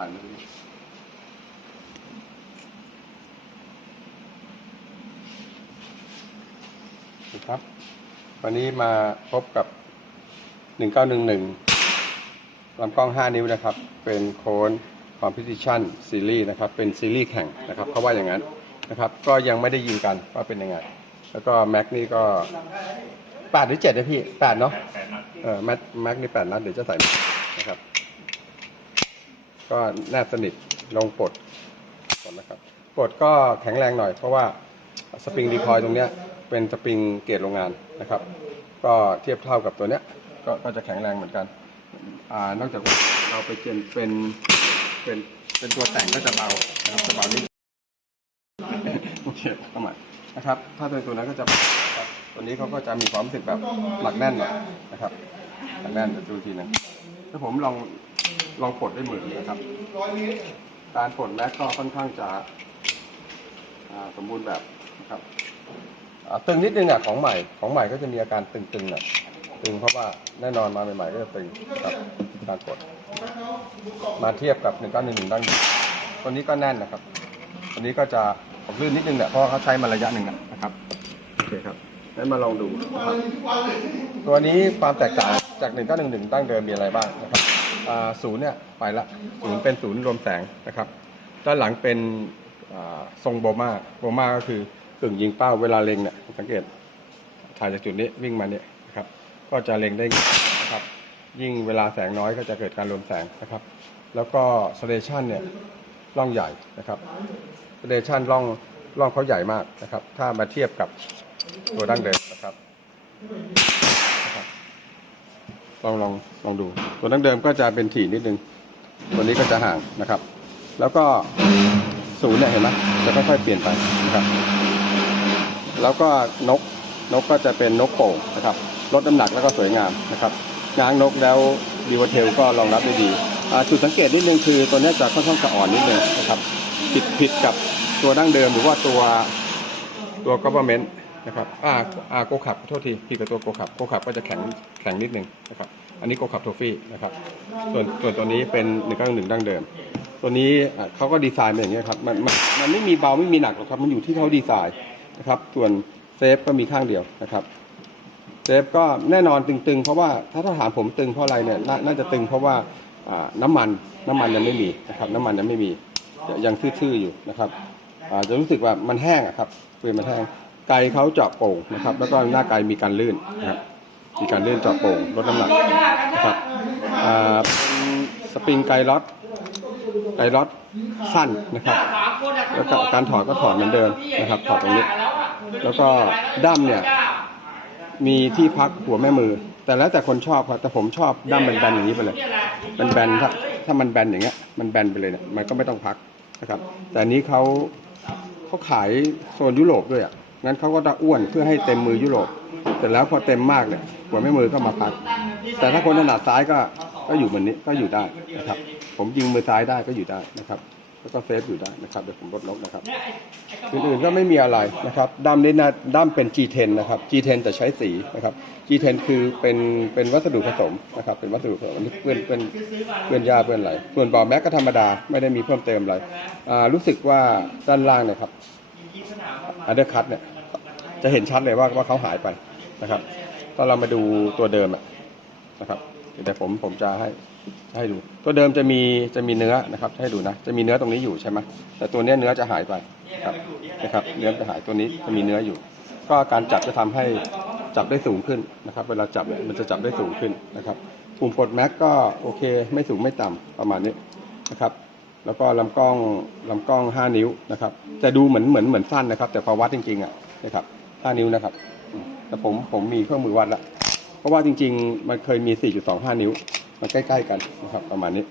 ถ่ายมาดิครับ วันนี้มาพบกับ 1911ลำกล้อง 5 นิ้วนะครับ เป็นโค้น Competition Series นะครับ เป็นซีรีส์แข่งนะครับเขาว่าอย่างนั้นนะครับ ก็ยังไม่ได้ยินกันว่าเป็นยังไง แล้วก็แม็กนี่ก็แปดหรือเจ็ดนะพี่แปดเนาะเออแม็กแม็กนี่แปดนัดเดี๋ยวจะใส่นะครับ ก็แนบสนิทลงปลดก่อนนะครับปลดก็แข็งแรงหน่อยเพราะว่าสปริงดีคอยตรงเนี้ยเป็นสปริงเกรดโรงงานนะครับ ก็เทียบเท่ากับตัวเนี้ยก็ก็จะแข็งแรงเหมือนกันอ่านอกจากเราไปเจนเป็นเป็นเป็นตัวแต่งก็จะเบานะครับจะเบานิดโอเคเข้ามานะครับ ถ้าเป็นตัวนั้นก็จะครับตัวนี้เขาก็จะมีความรู้สึกแบบหนักแน่นหน่อยนะครับหนักแน่นเดี๋ยวดูอีกทีนึงถ้าผมลอง ลองปลดด้วยมือนะครับ การปลดแม็กก็ค่อนข้างจะอ่าสมบูรณ์แบบนะครับอ่าตึงนิดนึงอะของใหม่ของใหม่ก็จะมีอาการตึงๆอะตึงเพราะว่าแน่นอนมาใหม่ๆก็จะตึงครับการปลดมาเทียบกับ1 9 1 1ดั้งเดิมตัวนี้ก็แน่นนะครับตัวนี้ก็จะผมลื่นนิดนึงเนี่ยเพราะว่าเขาใช้มาระยะหนึ่งนะครับโอเคครับงั้นมาลองดูนะครับตัวนี้ความแตกต่างจาก1 9 1 1ดั้งเดิมมีอะไรบ้างนะครับอ่า ศูนย์เนี่ยไปละศูนย์เป็นศูนย์รวมแสงนะครับ ด้านหลังเป็นทรงโบมาโบมาก็คือกึ่งยิงเป้าเวลาเล็งเนี่ยสังเกตถ่ายจากจุดนี้วิ่งมาเนี่ยนะครับ ก็จะเล็งได้นะครับ ยิ่งเวลาแสงน้อยก็จะเกิดการรวมแสงนะครับ แล้วก็สเตชันเนี่ยร่องใหญ่นะครับสเตชันร่องร่องเขาใหญ่มากนะครับ ถ้ามาเทียบกับตัวดั้งเดิมนนะครับ ลองลองลองดู ตัวดั้งเดิมก็จะเป็นถี่นิดนึง ตัวนี้ก็จะห่างนะครับ แล้วก็ศูนย์เนี่ยเห็นไหมจะค่อยๆเปลี่ยนไปนะครับ แล้วก็นกนกก็จะเป็นนกโป่งนะครับลดน้ำหนักแล้วก็สวยงามนะครับง้างนกแล้วดีวเทลก็รองรับได้ดีจุดสังเกตนิดนึงคือตัวนี้จะค่อนข้างจะอ่อนนิดนึงนะครับผิดผิดกับตัวดั้งเดิมหรือว่าตัวตัวก นะครับอ่าอ่าโกขับโทษทีผิดกับตัวโกขับโกขับก็จะแข็งแข็งนิดนึงนะครับ อันนี้โกขับโทฟี่นะครับส่วนส่วนตัวนี้เป็น1 9 1ดั้งเดิม ตัวนี้เขาก็ดีไซน์มาอย่างนี้ยครับมันมันมันไม่มีเบาไม่มีหนักหรอกครับ มันอยู่ที่เขาดีไซน์นะครับ ส่วนเซฟก็มีข้างเดียวนะครับเซฟก็แน่นอนตึงๆ เพราะว่าถ้าถ้าถามผมตึงเพราะอะไรเนี่ยนน่าจะตึงเพราะว่าอ่าน้ำมันน้ำมันยังไม่มีนะครับ น้ำมันยังไม่มียังทื่อๆอยู่นะครับอ่าจะรู้สึกว่ามันแห้งครับเปลือยมันแห้ง ไกเขาเจาะโป่งนะครับ แล้วก็หน้าไกมีการลื่นนะครับมีการลื่นเจาะโป่งลดน้ำหนักนะครับอ่าเป็นสปริงไกล็อตไกล็อตสั้นนะครับแล้วก็การถอดก็ถอดเหมือนเดิมนะครับ ถอดตรงนี้ แล้วก็ด้ามเนี่ยมีที่พักหัวแม่มือ แต่แล้วแต่คนชอบครับแต่ผมชอบด้ามแบนๆอย่างนี้ไปเลยมันแบนถ้าถ้ามันแบนอย่างเงี้ยมันแบนไปเลยเนี่ยมันก็ไม่ต้องพักนะครับ แต่นนี้เขาเขาขายโซนยุโรปด้วยอะ งั้นเขาก็จะอ้วนเพื่อให้เต็มมือยุโรปแต่แล้วพอเต็มมากเนี่ยหัวแม่มือก็มาพัก แต่ถ้าคนถนัดซ้ายก็ก็อยู่เหมือนนี้ก็อยู่ได้นะครับ ผมยิงมือซ้ายได้ก็อยู่ได้นะครับแล้วก็เซฟอยู่ได้นะครับเดี๋ยวผมลดลบนะครับอื่นๆก็ไม่มีอะไรนะครับด้ามนี้นะด้ามเป็น G10 นะครับ G10 แต่ใช้สีนะครับ G10 คือเป็นเป็นวัสดุผสมนะครับ เป็นวัสดุผสมอันนี้เปื้อนเปื้อนเปื้อนยาเปื้อนอะไรส่วนบอแม็กก็ธรรมดาไม่ได้มีเพิ่มเติมอะไรอ่ารู้สึกว่าด้านล่างเนี่ยครับอันเดอร์คัตเนี่ย จะเห็นชัดเลยว่าว่าเขาหายไปนะครับ ถ้าเรามาดูตัวเดิมอะนะครับเดี๋ยวผมผมจะให้ให้ดู ตัวเดิมจะมีจะมีเนื้อนะครับให้ดูนะ จะมีเนื้อตรงนี้อยู่ใช่ไหมแต่ตัวเนี้ยเนื้อจะหายไปครับนะครับ เนื้อจะหายตัวนี้จะมีเนื้ออยู่ ก็การจับจะทำให้จับได้สูงขึ้นนะครับ เวลาจับเนี่ยมันจะจับได้สูงขึ้นนะครับปุ่มกดแม็กก็โอเคไม่สูงไม่ต่ำประมาณนี้นะครับแล้วก็ลำกล้องลำกล้อง 5 นิ้วนะครับแต่ดูเหมือนเหมือนเหมือนสั้นนะครับ แต่พอวัดจริงๆอะนะครับ 5 นิ้วนะครับ แต่ผมผมมีเครื่องมือวัดแล้วเพราะว่าจริง ๆ มันเคยมี 4.25 นิ้ว มันใกล้ ๆ กันนะครับ ประมาณนี้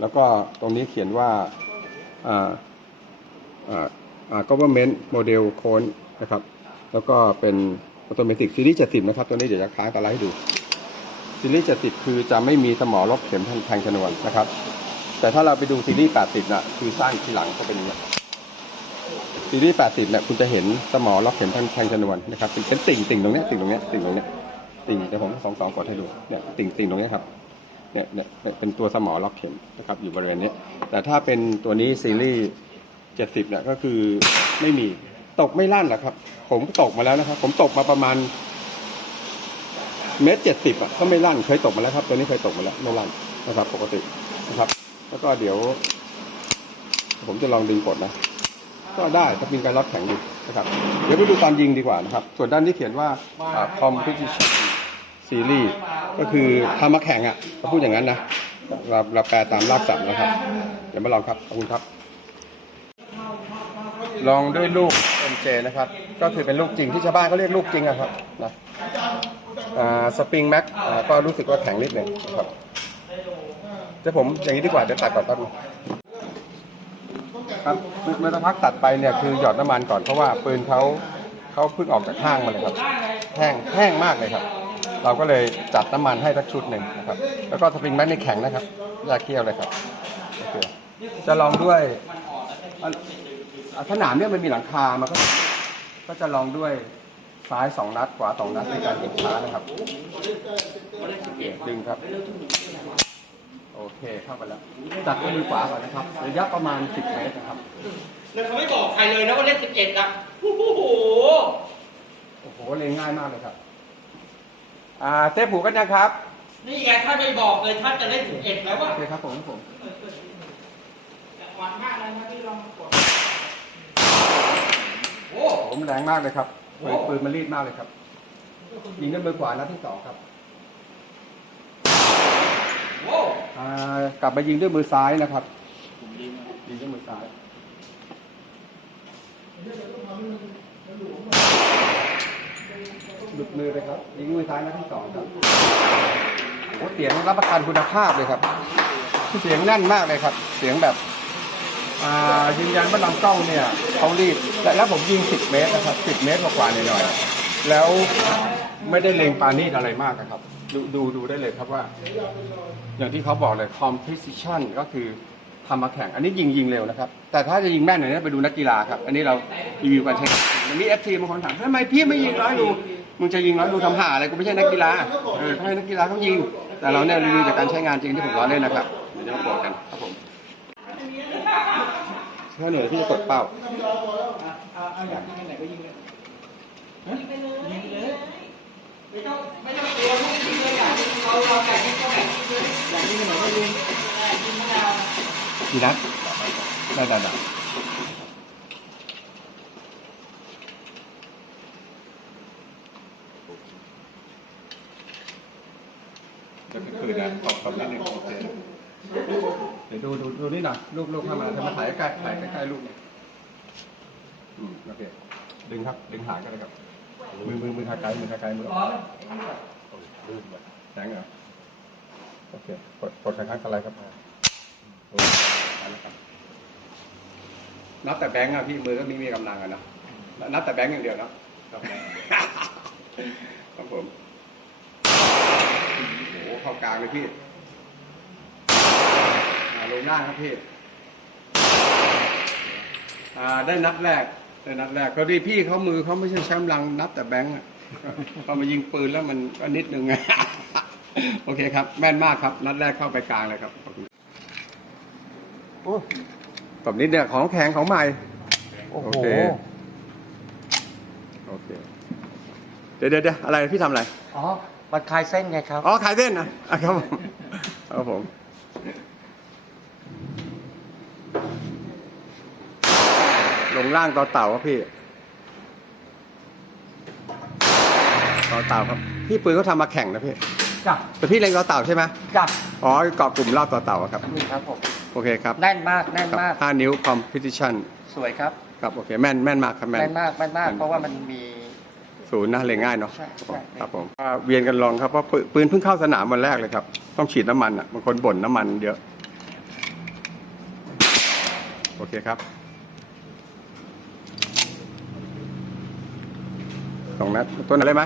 แล้วก็ตรงนี้เขียนว่าอ่าอ่าอ่า government model cone นะครับ แล้วก็เป็น automatic series 70 นะครับ ตัวนี้เดี๋ยวจะค้างตาไลน์ให้ดู series 70 คือจะไม่มีสมอลบเข็มแทงชนวนนะครับ แต่ถ้าเราไปดูซีรีส์ 80นะคือสร้างทีหลังก็เป็นอย่างนี้ ซีรีส์80เนี่ยคุณจะเห็นสมอล็อกเข็มแทงชนวนนะครับเป็นติ่งติ่งตรงเนี้ยติ่งตรงเนี้ยติ่งตรงเนี้ยติ่งเดี๋ยวผมสองสองกดให้ดูเนี่ยติ่งติ่งตรงเนี้ยครับเนี่ยเนี่ยเป็นตัวสมอล็อกเข็มนะครับอยู่บริเวณนี้ แต่ถ้าเป็นตัวนี้ซีรีส์70เนี่ยก็คือไม่มีตกไม่ลั่นหรอกครับ ผมตกมาแล้วนะครับ ผมตกมาประมาณเมตรเจ็ดสิบอะก็ไม่ลั่นเคยตกมาแล้วครับ ตัวนี้เคยตกมาแล้วไม่ลั่นนะครับ ปกตินะครับ แล้วก็เดี๋ยว ผมจะลองดึงกดนะ ก็ได้ถ้าเป็นการล็อตแข็งดีนะครับ เดี๋ยวไปดูตอนยิงดีกว่านะครับ ส่วนด้านนี้เขียนว่าอ่า competition series ก็คือทำมาแข่งอะก็พูดอย่างนั้นนะเราเราแปลตามรากศัพท์นะครับ เดี๋ยวมาลองครับขอบคุณครับ ลองด้วยลูก MJ นะครับ ก็คือเป็นลูกจริงที่ชาวบ้านเขาเรียกลูกจริงอะครับนะสปริงแม็กก็รู้สึกว่าแข็งนิดหนึ่งนะครับเดี๋ยวผมอย่างนี้ดีกว่าเดี๋ยวตัดก่อนแป๊บนึง ครับเมื่อเมื่อสักพักตัดไปเนี่ยคือหยอดน้ำมันก่อนเพราะว่าปืนเขาเขาเพิ่งออกจากห้างมาเลยครับ แห้งแห้งมากเลยครับ เราก็เลยจัดน้ำมันให้สักชุดหนึ่งนะครับ แล้วก็สปริงแม็กนี่แข็งนะครับยาเคี่ยวเลยครับโอเคจะลองด้วยสนามเนี่ยมันมีหลังคามันก็ก็จะลองด้วยซ้ายสองนัดขวาสองนัดในการยิงช้านะครับดึงครับ โอเคเข้าไปแล้วจัดด้วยมือขวาก่อนนะครับ ระยะประมาณ 10 เมตรนะครับ แล้วเขาไม่บอกใครเลยนะว่าเล่นสิบเอ็ดอะโอ้โหโอ้โหเล็งง่ายมากเลยครับ อ่าเซฟผูกกันยังครับ นี่ไงถ้าไม่บอกเลยท่านจะเล่นสิบเอ็ดแล้วโอว่าเคครับผมครับผมหวานมากเลยนะพี่ลองกดโอ้ผมแรงมากเลยครับปืนปืนมันรีดมากเลยครับยิงด้วยมือขวานัดที่สองครับโห อ่ากลับมายิงด้วยมือซ้ายนะครับยิงด้วยมือซ้ายหลุดมือไปครับยิงมือซ้ายนัดที่สองครับโอ้เสียงรับประกันคุณภาพเลยครับ เสียงแน่นมากเลยครับ เสียงแบบยืนยันว่าลำกล้องเนี่ยเขารีดแต่แล้วผมยิง 10 เมตรนะครับ 10 เมตรกว่าๆหน่อยๆแล้วไม่ได้เล็งปานีดอะไรมากนะครับ ดูดูดูได้เลยครับว่า อย่างที่เขาบอกเลย competition ก็คือทำมาแข่ง อันนี้ยิงยิงเร็วนะครับ แต่ถ้าจะยิงแม่นหน่อยเนี่ยไปดูนักกีฬาครับ อันนี้เรารีวิวกันใช่วันนี้เอฟซีบางคนถามทำไมพี่ไม่ยิงร้อยรูมึงจะยิงร้อยรูทำห่าอะไรกูไม่ใช่นักกีฬาเออให้นักกีฬาเขายิง แต่เราเนี่ยรีวิวจากการใช้งานจริงที่ผมร้อนเล่นนะครับเดี๋ยวจะมาบอกกันครับผมถ้าเหนื่อยพี่จะกดเป้าไไม่ต้องไม่ต้องกลัวลูกยิงเลยอย่างนี้เราเราแต่ยิงก็แบบยิงเลยอย่างนี้ไหนก็ยิงยิงมะนาวกี่นัดได้ได้ได้จะเป็นคืนนะขอบขอบนิดนึงโอเคเดี๋ยวดูดูดูนี่หน่อยลูกลูกเข้ามาทำมาถ่ายใกล้ถ่ายใกล้ๆลูกเนี่ยอืมโอเคดึงครับ ดึงหางกันเลยครับ มือมือมือทางไกลมือทางไกลมือร้อนลื่นเลยแข็งเหรอโอเคกดกดครั้งๆอะไรครับโอเคไปแล้วครับนับแต่แบงก์อะพี่มือก็ไมีมีกำลังอะนะนับแต่แบงก์อย่างเดียวเนอะครับผมโอ้โหเข้ากลางเลยพี่อ่าลงล่างครับพี่อ่าได้นัดแรก ได้นัดแรกพอดีพี่เขามือเขาไม่ใช่แชมป์ลังนับแต่แบงก์อะพอมายิงปืนแล้วมันก็นิดนึงไงโอเคครับ แม่นมากครับ นัดแรกเข้าไปกลางเลยครับขอบคุณโอ้แบบนี้เนี่ยของแข็งของใหม่ โอ้โห โอเคโอเคเดี๋ยวเดี๋ยวเดี๋ยวอะไรพี่ทำอะไร อ๋อมันคลายเส้นไงครับ อ๋อขายเส้นนะอะครับผมครับผม ลงล่างต่อเต่าครับพี่ต่อเต่าครับ พี่ปืนเขาทำมาแข่งนะพี่จับแต่พี่เล็งต่อเต่าใช่ไหมจับอ๋อเกาะกลุ่มรอบต่อเต่าอะครับ นี่ครับผมโอเคครับแน่นมากแน่นมากห้านิ้ว competition สวยครับครับโอเคแม่นแม่นมากครับแม่นแน่นมากแน่นมาก เพราะว่ามันมีศูนย์นะเล็งง่ายเนาะใช่ใช่ครับผมก็เวียนกันลองครับเพราะปืนปืนเพิ่งเข้าสนามวันแรกเลยครับ ต้องฉีดน้ำมันอะบางคนบ่นน้ำมันเยอะ โอเคครับ ตรงนั้นตัวไหนเลยไหม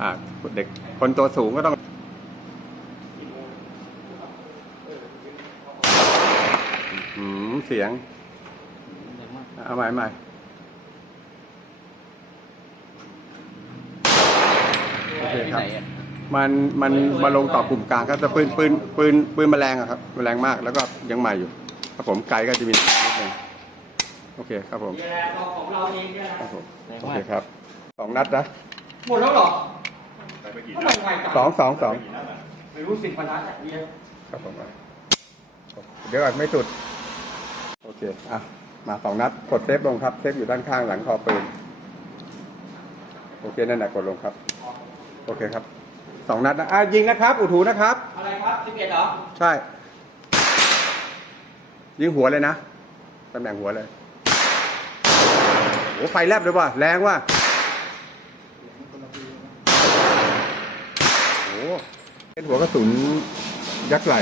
อ่าเด็กคนตัวสูงก็ต้องอืมเสียงเอาใหม่เอาใหม่โอเคครับมันมันมาลงต่อกลุ่มกลางครับแต่ปืนปืนปืนปืนแมลงอะครับแมลงมากแล้วก็ยังใหม่อยู่ครับผมไกลก็จะมีนิดนึงโอเคครับผมนี่แหละเราของเราเองเนี่ยนะครับผมโอเคครับ สองนัดนะหมดแล้วเหรอทำไมไวจังสองสองสองไม่รู้สิบพันล้านอะเนี่ยครับผมอะเดี๋ยวก่อนไม่สุด โอเค อะ มาสองนัด กดเซฟลงครับ เซฟอยู่ด้านข้างหลังคอปืน โอเค นั่นแหละกดลงครับ โอเคครับ สองนัดนะ อะ ยิงนะครับ อุถูนะครับ อะไรครับสิบเอ็ดเหรอ ใช่ ยิงหัวเลยนะ ตำแหน่งหัวเลย โอ้ไฟแลบเลยว่ะ แรงว่ะโอ้ เป็นหัวกระสุนยักษ์ไหล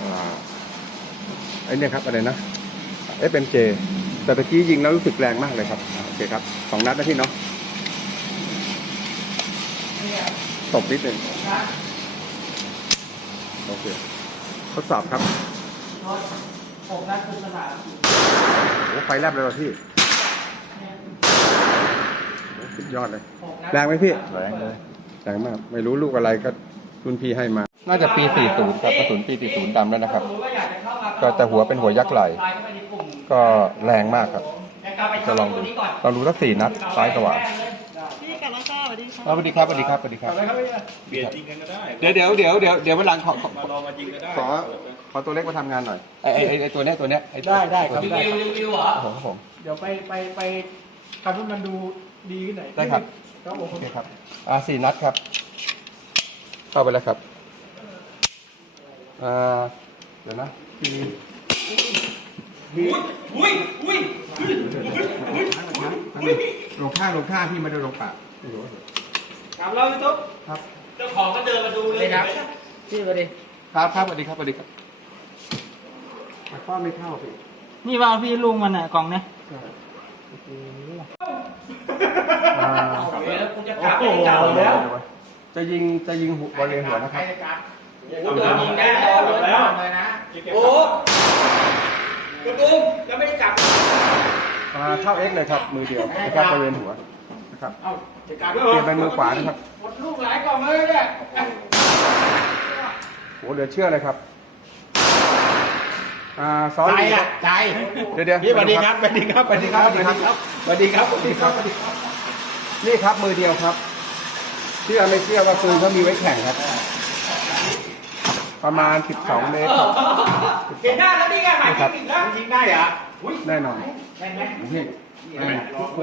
อ่าไอ้เนี่ยครับอะไรนะ FMJ แต่ตะกี้ยิงแล้วรู้สึกแรงมากเลยครับอ่าโอเคครับสองนัดนะพี่เนาะตบนิดหนึ่งโอเคทดสอบครับหกนัดคือสนามโอ้ไฟแลบเลยว่ะพี่โอ้สุดยอดเลยหกนัดแรงไหมพี่ แรงเลย แรงมาก ไม่รู้ลูกอะไรก็ รุ่นพี่ให้มา น่าจะปี 40 ครับกระสุนปี 40ดำแล้วนะครับสมมุติว่าอยากจะเข้ามาก็แต่หัวเป็นหัวยักษ์ไหล่ไลน์เข้าไปในกลุ่มก็แรงมากครับในการไปจะลองดูตัวนี้ก่อนลองดูสักสี่นัดซ้ายกับขวาพี่กับน้องต้าสวัสดีครับสวัสดีครับสวัสดีครับสวัสดีครับเปลี่ยนจริงกันก็ได้ เดี๋ยวเดี๋ยวเดี๋ยวเดี๋ยวเดี๋ยววันหลังขอขอมาลองมายิงก็ได้ขอขอตัวเล็กมาทำงานหน่อย ไอไอไอ้ไอตัวเนี้ยตัวเนี้ยอ้ได้ได้ครับรีวิวรีวิวเหรอครับผมครับผมเดี๋ยวไปไปไปทำให้มันดูดีขึ้นหน่อยได้ครับครับผมโอเคครับ อ่าสี่นัดครับ เข้าไปแล้วครับอ่าเดี๋ยวนะทีอุ้ยอุ้ยอุ้ยลงข้างลงข้างพี่ม่ได้ลงปากครับเราพี่ตุ๊กครับเจ้าของก็เดินมาดูเลยครับพี่สวัสดีครับครับสวัสดีครับสวัสดีครับแต่ป้อไม่เข้าพี่นี่ว่าพี่ลุงมันอะกล่องเนี้ยอ่าแล้วคุณจะกลับไม่กลับแล้ว จะยิงจะยิงหัวบริเวณหัวนะครับ โอ้โหเดินยิงแน่รอเลยเลยนะโอ้คุณลุงยังไม่ได้กลับอ่าเข้าเอ็กเลยครับ มือเดียวนะครับบริเวณหัวนะครับเอ้าจะกลับเปลี่ยนเป็นมือขวานะครับหมดลูกหลายกล่องเลยเนี่ยโหเหลือเชื่อเลยครับอ่าซ้อนใจดีคอะรับใจเดี๋ยวเดี๋ยวพี่สวัสดีครับสวัสดีครับสวัสดีครับสวัสดีครับสวัสดีครับสวัสดีครับสวัสดีครับ นี่ครับมือเดียวครับ เชื่อไม่เชื่อว่าปืนเขามีไว้แข่งครับ ประมาณ 12 เมตรครับเห็นหน้าแล้วนี่ไงหมายถึงอีกแล้วยิงได้เหรออุ้ยแน่นอนแม่นไหมนี่แน่นอน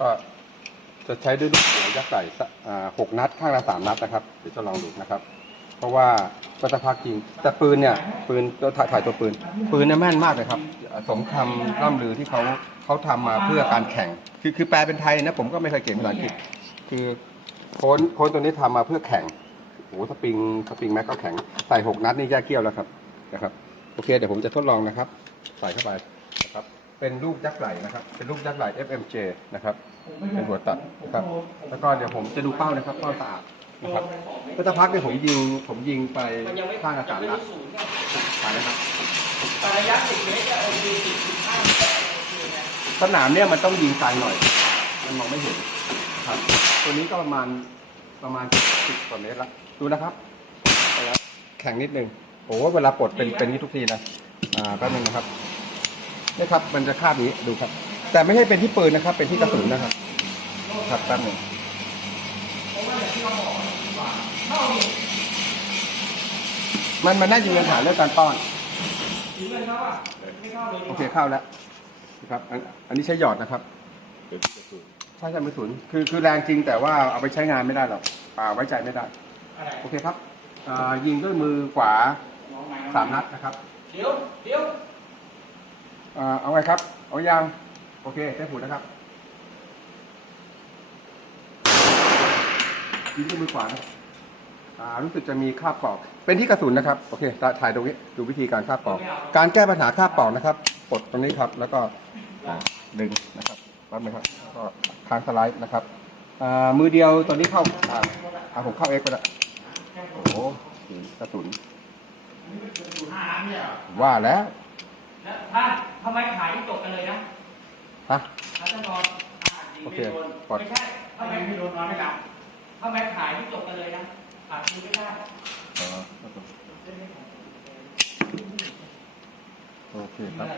ก็จะใช้ด้วยลูกหัวยักษ์ใส่อ่าหกนัดข้างละสามนัดนะครับ เดี๋ยวจะลองดูนะครับ เพราะว่า ก็จะพักจริง แต่ปืนเนี่ยปืนตัวถ่ายถ่ายตัวปืน ปืนเนี่ยแม่นมากเลยครับ สมคำร่ำลือที่เขาเขาทำมาเพื่อการแข่ง คือคือแปลเป็นไทยนะผมก็ไม่เคยเก่งภาษาอังกฤษคือโค้นโค้นตัวนี้ทำมาเพื่อแข่งโอ้โหสปริงสปริงแม็กก็แข็งใส่หกนัดนี่แยกเกี้ยวแล้วครับนะครับโอเคเดี๋ยวผมจะทดลองนะครับ ใส่เข้าไปนะครับเป็นลูกยักษ์ไหลนะครับ เป็นลูกยักษ์ไหล FMJ นะครับเป็นหัวตัดนะครับแล้วก็เดี๋ยวผมจะดูเป้านะครับเป้าสะอาด นะครับก็จะพักเนี่ยผมยิงผมยิงไปมันยังไม่ข้างอากาศไม่นัรู้ดศูนย์ไปนะครับแต่ระยะสิบเมตรจะโอเคสิบสิบห้าสนามเนี่ยมันต้องยิงไกลหน่อย มันมองไม่เห็นนะครับตัวนี้ก็ประมาณประมาณสิบกว่าเมตรละดูนะครับไปแล้วแข็งนิดนึงโอ้โหเวลาปลดเป็นเป็นนี้ทุกทีนะอ่าแป๊บนึงนะครับนี่ครับ มันจะคาบนี้ดูครับ แต่ไม่ใช่เป็นที่ปืนนะครับ เป็นที่กระสุนนะครับ ครับแป๊บนึง มันมันน่าจะมีปัญหาเรื่องการป้อนถึงเงินเขาอะไม่เข้าเลยโอเคเข้าแล้วนะครับอันอันนี้ใช้หยอดนะครับใช่ใช่มือศูนย์คือคือแรงจริงแต่ว่าเอาไปใช้งานไม่ได้หรอกอ่าไว้ใจไม่ได้อะไรโอเคครับอ่ายิงด้วยมือขวาสามนัดนะครับเดี๋ยวเดี๋ยวอ่าเอาไงครับ เอายางโอเคได้ผลนะครับ ยิงด้วยมือขวานะครับอ่ารู้สึกจะมีคราบปอกเป็นที่กระสุนนะครับโอเคตาถ่ายตรงนี้ดูวิธีการคราบปอกการแก้ปัญหาคราบปอกนะครับกดตรงนี้ครับ แล้วก็อ่าดึงนะครับรับไหมครับแล้วก็ค้างสไลด์นะครับอ่ามือเดียวตอนนี้เข้าอ่าอ่าผมเข้าเอ็กไปแล้วโอ้โหกระสุนว่าแล้วแล้วท่านทำไมขายที่ตกกันเลยนะฮะถ้าจะนอนอาจยิงโอไม่เคโดนปลอดไม่ใช่ถ้าแม็กไม่โดนนอนไม่หลับ ถ้าแม็กหายที่จบกันเลยนะอาจยิงไม่ได้อ๋อครับผมโอเคครับ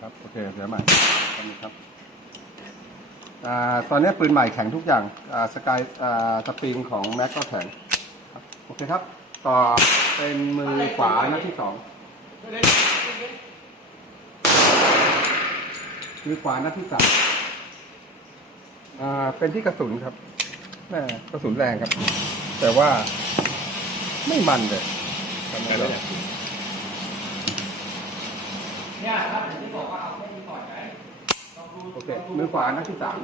ครับ โอเค เดี๋ยวใหม่ขอบคุณครับอ่าตอนนี้ปืนใหม่แข็งทุกอย่างอ่าสกายอ่าสปริงของแม็กก็แข็งครับโอเคครับ ต่อเป็นมือขวาหน้าที่สองมือขวาหน้าที่สาม อ่า เป็นที่กระสุนครับแม่กระสุนแรงครับ แต่ว่าไม่มันเลยทำไงล่ะเนี่ยครับผมที่บอกว่าเอาแค่นี้ก่อนไงลองดูโอเค มือขวาน้าที่สามน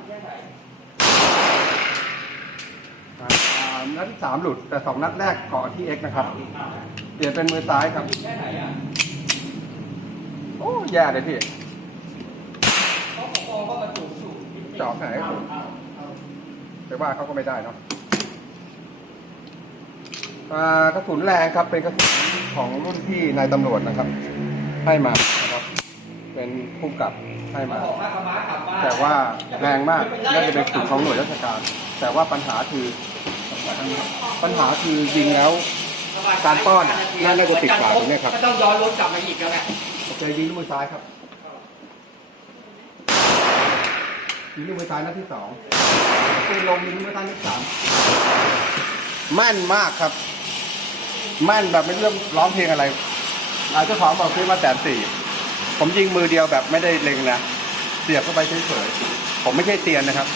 อ่านัดที่สามหลุด แต่สองนัดแรกเกาะที่เอ็กนะครับ เปลี่ยนเป็นมือซ้ายครับ แค่ไหนอะโอ้แย่เลยพี่เขาบอกว่ามันสูงสูงเจาะไหน แต่ว่าเขาก็ไม่ได้เนาะอ่ากระสุนแรงครับเป็นกระสุนของรุ่นพี่นายตำรวจนะครับ ให้มานะครับเป็นผู้กำกับให้มาบอกว่าขม้ากลับบ้านแต่ว่าแรงมากน่าจะเป็นกลุ่มของหน่วยราชการ แต่ว่าปัญหาคือ ปัญหาคือยิงแล้ว การป้อนอะน่าจะติดปากตรงเนี้ยครับก็ต้องย้อนรถกลับมาอีกแล้วแหละโอเคยิงด้วยมือซ้ายครับยิงด้วยมือซ้ายนัดที่สอง ปืนลงยิงด้วยมือซ้านที่สามแม่นมากครับแม่นแบบไม่เรื่องร้องเพลงอะไรอาเจ้าของบอกซื้อมาแสนสี่ผมยิงมือเดียวแบบไม่ได้เล็งนะเสียบเข้าไปเฉยๆผมไม่ใช่เตียนนะครับ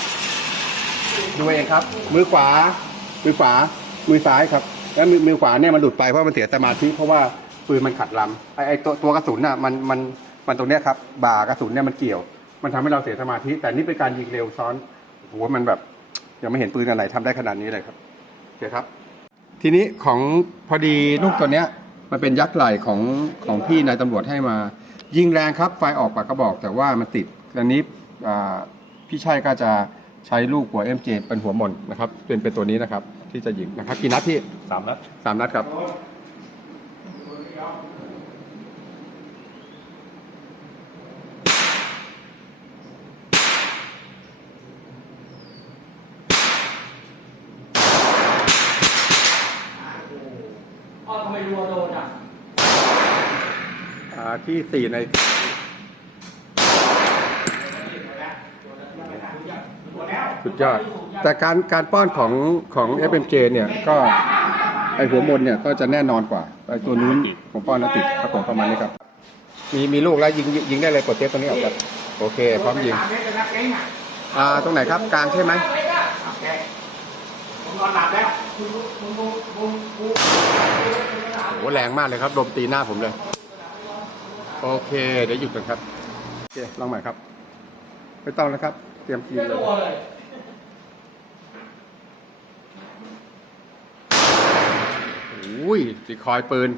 ดูเองครับ มือขวา มือขวา มือซ้ายครับ แล้วมือมือขวาเนี่ยมันหลุดไปเพราะมันเสียสมาธิเพราะว่าปืนมันขัดลำไอไอตัวตัวกระสุนน่ะมันมันมันตรงเนี้ยครับบ่ากระสุนเนี่ยมันเกี่ยว มันทำให้เราเสียสมาธิ แต่นี่เป็นการยิงเร็วซ้อนโหมันแบบ ยังไม่เห็นปืนอะไรทำได้ขนาดนี้เลยครับโอเคครับ ทีนี้ของพอดีลูกตัวเนี้ย มันเป็นยักษ์ไหลของของพี่นายตำรวจให้มา ยิงแรงครับไฟออกปากกระบอก แต่ว่ามันติดอันนี้อ่าพี่ชัยก็จะใช้ลูกหัว MJ เป็นหัวหมนนะครับ เป็นเป็นตัวนี้นะครับ ที่จะยิงนะครับกี่นัดพี่สามนัดสามนัดครับ อ๋อทำไมรัวโดนอะอ่าที่สี่ในสุดยอด แต่การการป้อนของของ FMJ เนี่ยก็ไอหัวมนเนี่ยก็จะแน่นอนกว่าไอตัวนู้นผมป้อนแล้วติดครับผมประมาณนี้ครับ มีมีลูกแล้วยิงยิงยิงได้เลยกดเทปตรงนี้ออกครับโอเค พร้อมยิงสามเมตรเป็นนักเล้งอะอ่าตรงไหนครับกลางใช่ไหมโอเคผมนอนหลับแล้ว โอ้แรงมากเลยครับลมตีหน้าผมเลย โอเคเดี๋ยวหยุดกันครับ โอเคลองใหม่ครับ ไม่ต้องนะครับ เตรียมยิงเชื่อเลยตัวเลยโอ้ยรีคอยล์ปืน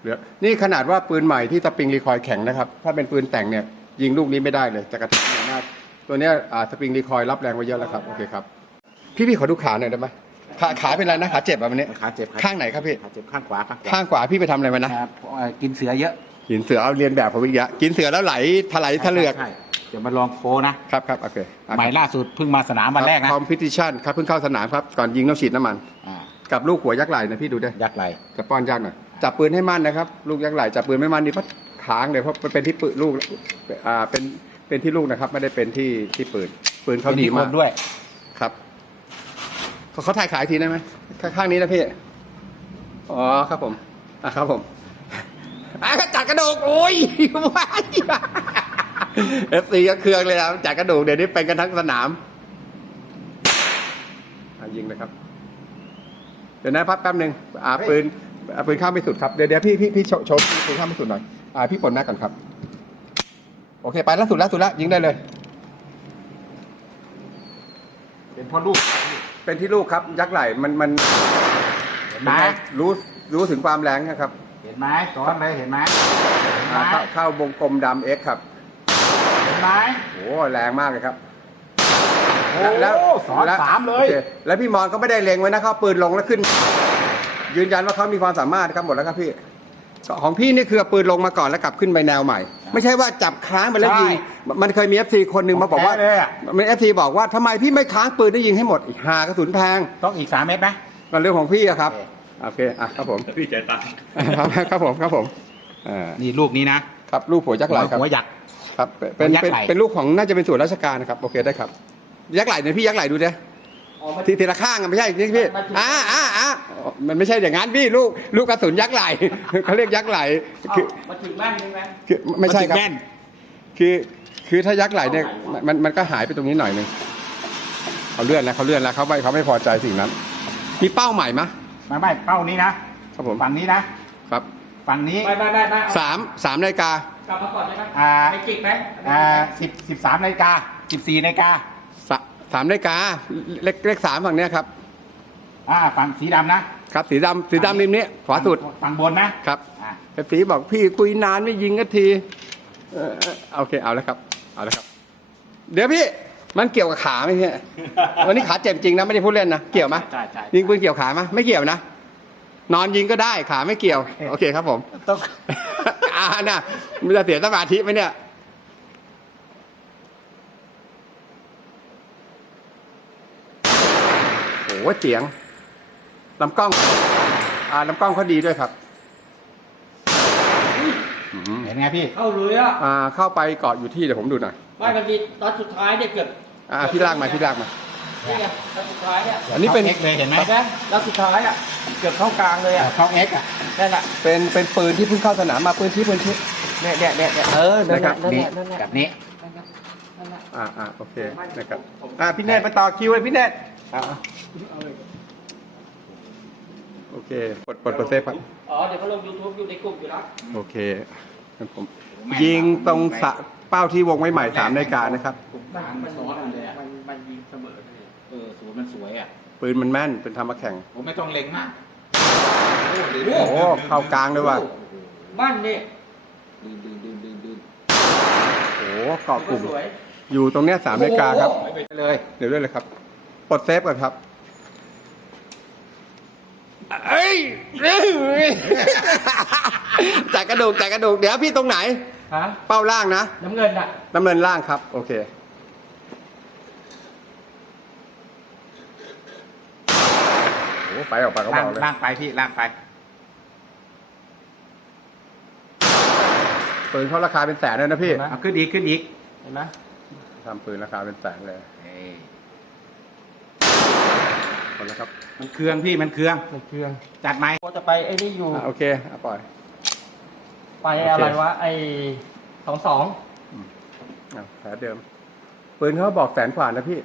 เหลือนี่ขนาดว่าปืนใหม่ที่สปริงรีคอยล์แข็งนะครับ ถ้าเป็นปืนแต่งเนี่ย ยิงลูกนี้ไม่ได้เลยจะกระทุกมากตัวเนี้ยอ่าสปริงรีคอยล์รับแรงไว้เยอะแล้วครับ โอเคครับ พี่พี่ขอดูขาหน่อยได้ไหม ขาขาเป็นไรนะขาเจ็บแบบนี้ ขาเจ็บครับข้างไหนครับพี่ ขาเจ็บข้างขวาข้างขวาข้างขวาพี่ไปทำอะไรมานะครับเอ่อกินเสือเยอะกินเสือเอาเรียนแบบผมอีกแล้วกินเสือแล้วไหลถลายทะเลือกใช่เดี๋ยวมาลองโฟนะครับครับโอเคใหม่ล่าสุดเพิ่งมาสนามวันแรกนะคอมพิติชันครับเพิ่งเข้าสนามครับก่อนยิงต้องฉีดน้ำมัน อ่ากับลูกหัวยักษ์ไหลนะพี่ดูด้วยยักษ์ไหลจะป้อนยากหน่อยจับปืนให้มั่นนะครับ ลูกยักษ์ไหลจับปืนไม่มั่นนี่พัดค้างเลยเพราะมันเป็นที่ปืนลูกอ่าเป็นเป็นที่ลูกนะครับ ไม่ได้เป็นที่ที่ปืนปืนเขาดีมากป็นนิคด้วยครับเขาเขาถ่ายขายทีได้ไหมข้างข้างนี้นะพี่ อ๋อครับผม อะครับผมอะจัดกระดูกโอ้ยว้ายเอฟซีก็เครืองเลยนะจัดกระดูกเดี๋ยวนี้เป็นกันทั้งสนามยิงเลยครับ เดี๋ยวนะพักแป๊บหนึ่งอ่าปืนอาปืนข้ามไม่สุดครับ เดี๋ยวเดี๋ยวพี่พี่พี่โชว์โชว์ปืนข้ามไม่สุดหน่อย อ่าพี่ปลดหน้าก่อนครับ โอเค ไปล้วสุดล้วสุดล้วยิงได้เลย เป็นพ่อลูก เป็นที่ลูกครับ ยักษ์ไหลมันมันเห็นไหมรู้รู้ถึงความแรงนะครับเห็นไหมสอนเลยเห็นไหมเห็นไหมอ่าเข้าเข้าวงกลมดำเอ็กครับเห็นไหมโอ้แรงมากเลยครับ โอ้สอนแล้วสามเลยโอคแล้วพี่มอนก็ไม่ได้เล็งไว้นะเขาเอาปืนลงแล้วขึ้น ยืนยันว่าเขามีความสามารถครับหมดแล้วครับพี่ ของพี่นี่คือเอาปืนลงมาก่อนแล้วกลับขึ้นไปแนวใหม่ ไม่ใช่ว่าจับค้างไปแล้วยิงมันเคยมีเอฟซีคนหนึ่งมาบอกว่าแพ้เลยอะ มีเอฟซีบอกว่าทำไมพี่ไม่ค้างปืนได้ยิงให้หมดอีกหากระสุนแพงต้องอีกสามเมตรไหม มันเรื่องของพี่อะครับโอเคโอเคอะครับผมพี่ใจตายครับครับผมครับผมอ่านี่ลูกนี้นะครับลูกผัวยักษ์ไหลครับ หัวหยักษ์ครับเป็นยักษ์เป็นไหล่ เป็นลูกของน่าจะเป็นส่วนราชการนะครับโอเคได้ครับ ยักษ์ไหลเนี่ยพี่ยักษ์ไหลดูดิอ๋อมัน ทีทีละข้างอะไม่ใช่นี่พี่มันถึงอ่าอ่าอ่ามันไม่ใช่อย่างนั้นพี่ลูกลูกกระสุนยักษ์ไหลเขาเรียกยักษ์ไหลคือมาถึงบ้านใช่ไหมคือไม่ใช่ครับนถึงแม่นคือคือถ้ายักษ์ไหลเนี่ยมันมันก็หายไปตรงนี้หน่อยหนึงเขาเลื่อนแล้วเขาเลื่อนแล้วเขาไม่เขาไม่พอใจสิ่งนั้นมีเป้าใหม่มะไม่ไม่เป้านี้นะครับผมฝั่งนี้นะครับฝั่งนี้ไม่ไม่ไม่ไม่เอาสามสามนาฬิกากลับมาก่อนได้ไหมอ่าไปจิกไหมอ่าสิบสิบสามนาฬิกาสิบสี่นาฬิกาสะสามนาฬิกาเลขเลขสามฝั่งเนี้ยครับ อ่าฝั่งสีดำนะครับสีดำสีดำริมนี้ขวาสุดฝั่งบนนะครับอ่าไอ้สีบอกพี่คุยนานไม่ยิงกันทีเออเออโอเคเอาแล้วครับ เอาแล้วครับ เดี๋ยวพี่มันเกี่ยวกับขาไหมพี่วันนี้ขาเจ็บจริงนะไม่ได้พูดเล่นนะเกี่ยวไหมใช่ใช่ยิงปืนเกี่ยวขาไหมไม่เกี่ยวนะ นอนยิงก็ได้ขาไม่เกี่ยว โอเคครับผมต้อง อ่าน่ะมันจะเสียสมาธิไหมเนี่ย โอ้โห เสียงลำกล้อง อ่าลำกล้องเขาดีด้วยครับอืมเห็นไงพี่ เข้าเลยอะอ่าเข้าไปเกาะอยู่ที่เดี๋ยวผมดูหน่อยไม่มันมีตอนสุดท้ายเนี่ยเกือบอ่าพี่ลากมาพี่ลากมา นี่ไงตอนสุดท้ายเนี่ยอันนี้เป็นเอ็กเลยเห็นไหมเห็นไหมแล้วสุดท้ายอะเกือบเข้ากลางเลยอะเข้าเอ็กอะนั่นแหละเป็นเป็นปืนที่เพิ่งเข้าสนามมาปืนที่ปืนที่ เนี่ยเนี่ยเนี่ยเนี่ยเออนั่นแหละนั่นนี่แหละนั่นแหละแบบนี้ นั่นแหละนั่นแหละอ่าอ่าโอเคนะครับอ่าพี่เนตมาต่อคิวเลยพี่เน ตอ่าโอเคกดกดกดเซฟครับ อ๋อ เดี๋ยวเขาลง YouTube อยู่ในกลุ่มอยู่แล้วโอเคงั้นผมยิงตรงสะเป้าที่วงไว้ใหม่สามนาฬิกานะครับมันมันมันมันยิงเสมอเลยเออสวยมันสวยอะปืนมันแม่นเป็นทำมาแข่ง ผมไม่ต้องเล็งมากโอ้โหเข้ากลางเลยว่ะ บ้านนี่ดืนดืนดืนดืนดืนโอ้โหเกาะกลุ่ม สวย อยู่ตรงเนี้ยสามนาฬิกาครับ ไปเลย เดี๋ยวด้วยเลยครับ ปลดเซฟก่อนครับเอ้ยเอ้ยจากกระดูกจากกระดูกเดี๋ยวพี่ตรงไหน ฮะเป้าล่างนะน้ำเงินอะน้ำเนินล่างครับ โอเค โอ้ไฟออกไปก็ล่างเบาเลยล่างไปพี่ล่างไป ปืนเขาราคาเป็นแสนเลยนะพี่เอาขึ้นอีกขึ้นอีกเห็นไหมทำปืนราคาเป็นแสนเลย เอ้ย หมดแล้วครับ มันเครื่องพี่มันเครื่องในเครื่องจัดไหมโคจะไปไอ้นี่อยู่ อะโอเคเอาปล่อย ไปอะไรวะไอ้สองสองอะแผลเดิม ปืนเขาบอกแสนกว่านะพี่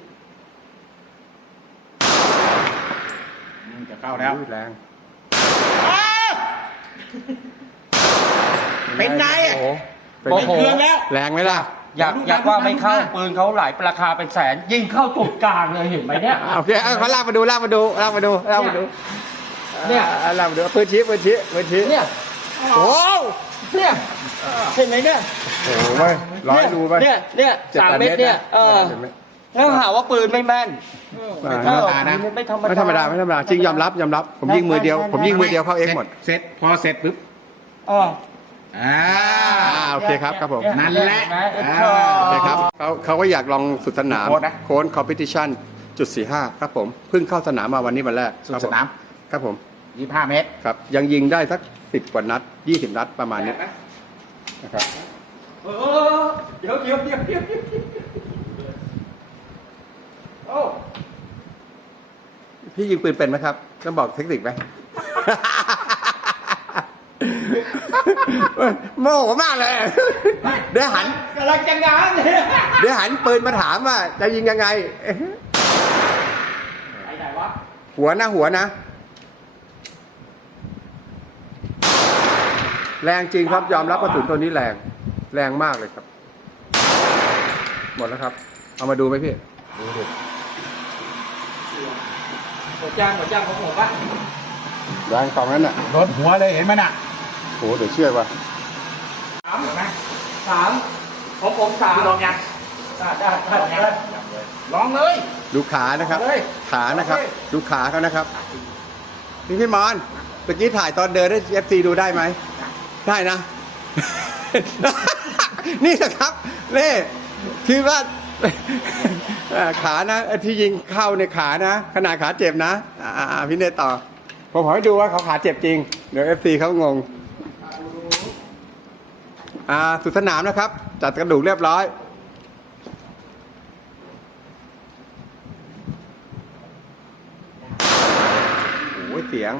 มันจะเข้าแล้ว อุ้ยแรงเป็นไงอะ โอ้โหเป็นโอ้ไงโห เครื่องแล้ว แรงไหมล่ะ อยากอยากว่าไม่เข้าปืนเขาหลายราคาเป็นแสน ยิงเข้าจุดกลางเลยเห็นไหมเนี่ยโอเคเอาเขาลากมาดูลากมาดูลากมาดูลากมาดูเนี่ยอะลากมาดูปืนชี้ปืนชี้ปืนชี้เนี่ยโอ้เนี่ยเห็นไหมเนี่ยโหเว้ยร้อยดูไปเนี่ยเนี่ยจ็ดสามแปดเมตรเนี่ยเออจ็ดเมตรแล้วหาว่าปืนไม่แม่นอ่าเออธรรมดานะไม่ธรรมดาไม่ธรรมดาไม่ธรรมดาจริงยอมรับยอมรับผมยิงมือเดียว ผมยิงมือเดียวเข้าเองหมดเสร็จพอเสร็จปุ๊บอ๋อ อ่า อ่าโอเคครับครับผมนั่นแหละเห็นไหมอ่าโอเคครับเขาเขาก็อยากลองสุดสนามโค้ดนะ โค้นคอมเพติชันจุดสี่ห้าครับผมเพิ่งเข้าสนามมาวันนี้วันแรกสุดสนามครับผมยี่ห้าเมตร ครับยังยิงได้สักสิบกว่านัดยี่สิบนัดประมาณนี้นะครับเออเดี๋ยวเดี๋ยวเดี๋ยวเดี๋ยวโอ้พี่ยิงปืนเป็นไหมครับต้องบอกเทคนิคไหม โมโหมากเลย เดี๋ยวหัน กำลังจะงานเนี่ยเดี๋ยวหันปืนมาถามว่าจะยิงยังไง ไอ้ไหนวะหัวนะหัวนะ แรงจริงครับยอมรับกระสุนตัวนี้แรง แรงมากเลยครับ หมดแล้วครับ เอามาดูไหมพี่หัวจ้างหัวจ้างของผมปะแรงตองนั้นน่ะโดนหัวเลยเห็นไหมน่ะ โหเดี๋ยวเชื่อว่าสามเห็นไหมสามของผมสามลองยังได้ได้ได้ได้ลองเลยดูขานะครับเอาเลยขานะครับเอาเลยดูขาเขานะครับนี่พี่มอนเมื่อกี้ถ่ายตอนเดินได้เอฟซีดูได้ไหม ได้นะ นี่แหละครับนี่คือว่าเอ่อขานะไอ้ที่ยิงเข้าในขานะขนาดขาเจ็บนะอ่าอ่าพี่เนตต่อ ผมขอให้ดูว่าเขาขาเจ็บจริง เดี๋ยวเอฟซีเขางงอ่า สุดสนามนะครับ จัดกระดูกเรียบร้อย โอ้ยเสียง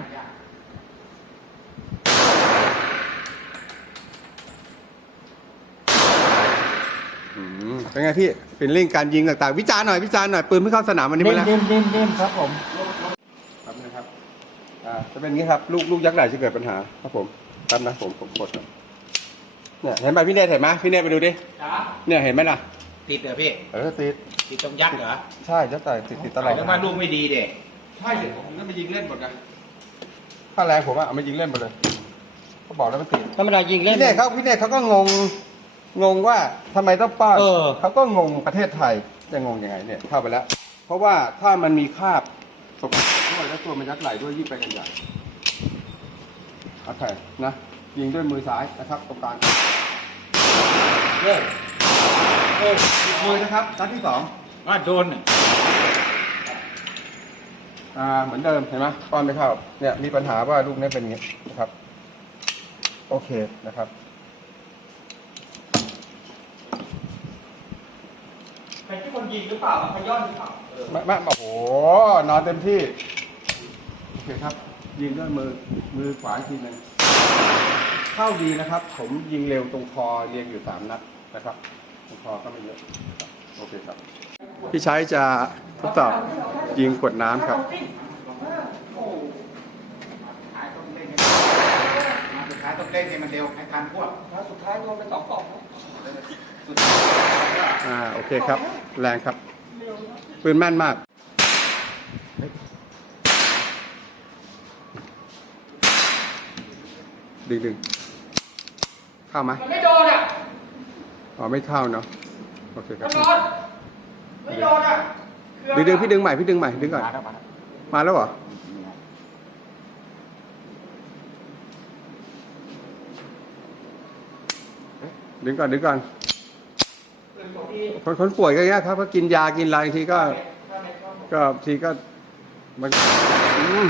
อืมเป็นไงพี่เป็นเรื่องการยิงต่างๆ วิจารณ์หน่อยวิจารณ์หน่อยปืนเพิ่งเข้าสนามวันนี้เด่ไปนแล้วเด่นเด่นเด่นครับผมครับนะครับอ่าจะเป็นอย่างนี้ครับ ลูกลูกยักษ์ใหญ่จะเกิดปัญหาครับผมครับนะผมผมกดครับ เนี่ยเห็นไหมพี่เนธเห็นไหมพี่เนธไปดูดิจ้าเนี่ยเห็นไหมล่ะติดเหรอพี่เออติดติดตรงยักษ์เหรอใช่ยักษ์ใหญ่ติดติดตลอดแล้วว่าลูกไม่ดีเด็กใช่เดี๋ยวผมจะไปยิงเล่นหมดไงถ้าแรงผมอะเอามายิงเล่นหมดเลยเขาบอกแล้วมันติดธรรมดายิงเล่นพี่เนธเขาพี่เนธเขาก็งงงงว่าทำไมต้องป้อนเออเขาก็งงประเทศไทยจะงงยังไงเนี่ยเข้าไปแล้ว เพราะว่าถ้ามันมีคราบสกปรกด้วยแล้วตัวมันยักษ์ไหลด้วยยิ่งไปกันใหญ่โอเคนะยิงด้วยมือซ้ายนะครับตรงกลาง เย้เอ้ยอีกมือนะครับนัดที่สองว่าโดนอ่าเหมือนเดิมเห็นไหมป้อนไม่เข้าเนี่ยมีปัญหาว่าลูกนี้เป็นอย่างนี้นะครับ โอเคนะครับใครที่คนยิงหรือเปล่าพย้อนหรือเปล่าไม่ไม่โอ้โหนอนเต็มที่ โอเคครับ ยิงด้วยมือมือขวาอีกทีหนึงเข้าดีนะครับ ผมยิงเร็วตรงคอเรียงอยู่สามนัด นะครับตรงคอก็ไม่เยอะโอเคครับ พี่ใช้จะทดสอบยิงกดน้ำครับสุดท้ายต้องเล่นให้มันเร็วให้ทันพวกแล้วสุดท้ายรวมเป็นสองกล่องอ่าโอเคครับ แรงครับ ปืนแม่นมากดึงดึงเข้าไหมมันไม่โดนอะ อ๋อไม่เข้าเนาะโอเคคมัรับนโดนไม่โดนอะดึงดึงพี่ดึงใหม่พี่ดึงใหม่ดึงก่อนมาแล้วมาแล้วมาแล้วเหรอดึงก่อนดึงก่อนคนคนป่วยก็อย่างเงี้ยครับก็กินยากินอะไรบางทีก็ ก็บางทีก็มันอืม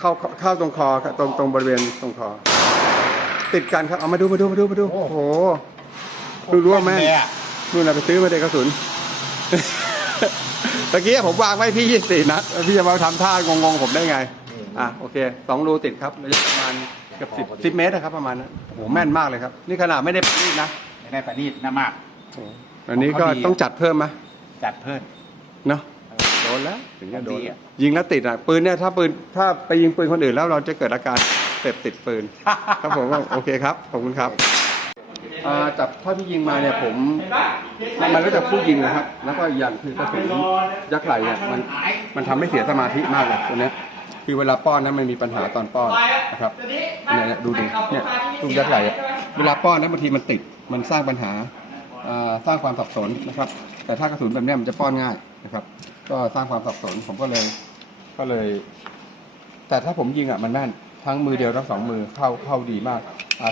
เข้าเข้าเข้าตรงคอครับตรงตรงบริเวณตรงคอ ติดกันครับเอามาดูมาดูมาดูมาดูโอ้โห ดูรู้ว่าแม่นเลยอะนู่นน่ะไปซื้อมาเด็กกระสุนตะกี้ผมวางไว้พี่ยี่สิบสี่นัดแล้วพี่จะมาทำท่างงๆผมได้ไง อะโอเคสองรูติดครับระยะประมาณเกือบสิบสิบเมตรนะครับ ประมาณนั้นโอ้โหแม่นมากเลยครับ นี่ขนาดไม่ได้รีดนะไม่ได้ประณีตนะมากโอ้โหอันนี้ก็ของเขาดีต้องจัดเพิ่มไหมจัดเพิ่มเนาะโดนแล้วถึงจะโดนดีอะยิงแล้วติดอะปืนเนี่ยถ้าปืนถ้าไปยิงปืนคนอื่นแล้วเราจะเกิดอาการเสพติดปืน ครับผมว่าโอเคครับขอบคุณครับ อ่าจับเท่าที่ยิงมาเนี่ยผมมันมันแล้วแต่ผู้ยิงนะครับ แล้วก็อีกอย่างคือกระสุนยักษ์ไหลเนี่ยมันมันทำให้เสียสมาธิมากเลยตัวเนี้ยคือเวลาป้อนนะมันมีปัญหาตอนป้อนนะครับเนี่ยเนี่ยดูดิเนี่ยลูกยักษ์ไหลอะเวลาป้อนนะบางทีมันติดมันสร้างปัญหาอ่าสร้างความสับสนนะครับ แต่ถ้ากระสุนแบบเนี้ยมันจะป้อนง่ายนะครับ ก็สร้างความสับสนผมก็เลยก็เลย แต่ถ้าผมยิงอะมันแม่น ทั้งมือเดียวทั้งสองมือเข้าเข้าดีมาก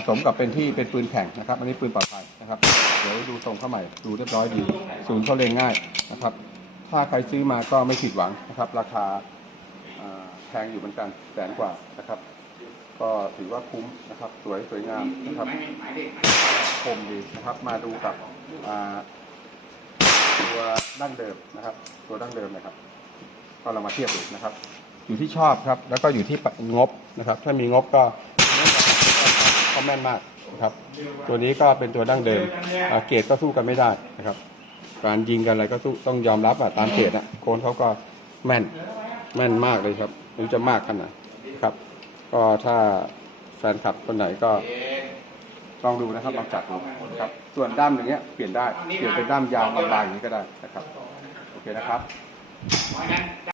สมกับเป็นที่เป็นปืนแข่งนะครับ อันนี้ปืนปลอดภัยนะครับ เดี๋ยวดูตรงเข้าใหม่ดูเรียบร้อยดีศูนย์เขาเลงง่ายนะครับ ถ้าใครซื้อมาก็ไม่ผิดหวังนะครับ ราคาแพงอยู่เหมือนกันแสนกว่านะครับ ก็ถือว่าคุ้มนะครับ สวยสวยงามนะครับคมดีนะครับ มาดูกับตัวดั้งเดิมนะครับ ตัวดั้งเดิมนะครับ ก็เรามาเทียบดูนะครับ อยู่ที่ชอบครับ แล้วก็อยู่ที่งบนะครับ ถ้ามีงบก็ก็แม่นมากนะครับ ตัวนี้ก็เป็นตัวดั้งเดิมเกรดก็สู้กันไม่ได้นะครับ การยิงกันอะไรก็สู้ต้องยอมรับอะตามเกรดอะโคนเขาก็แม่นแม่นมากเลยครับหรือจะมากขนาดครับ ก็ถ้าแฟนคลับคนไหนก็ลองดูนะครับลองจัดดูนะครับ ส่วนด้ามอย่างเงี้ยเปลี่ยนได้ เปลี่ยนเป็นด้ามยาวบางๆอย่างนี้ก็ได้นะครับ โอเคนะครับ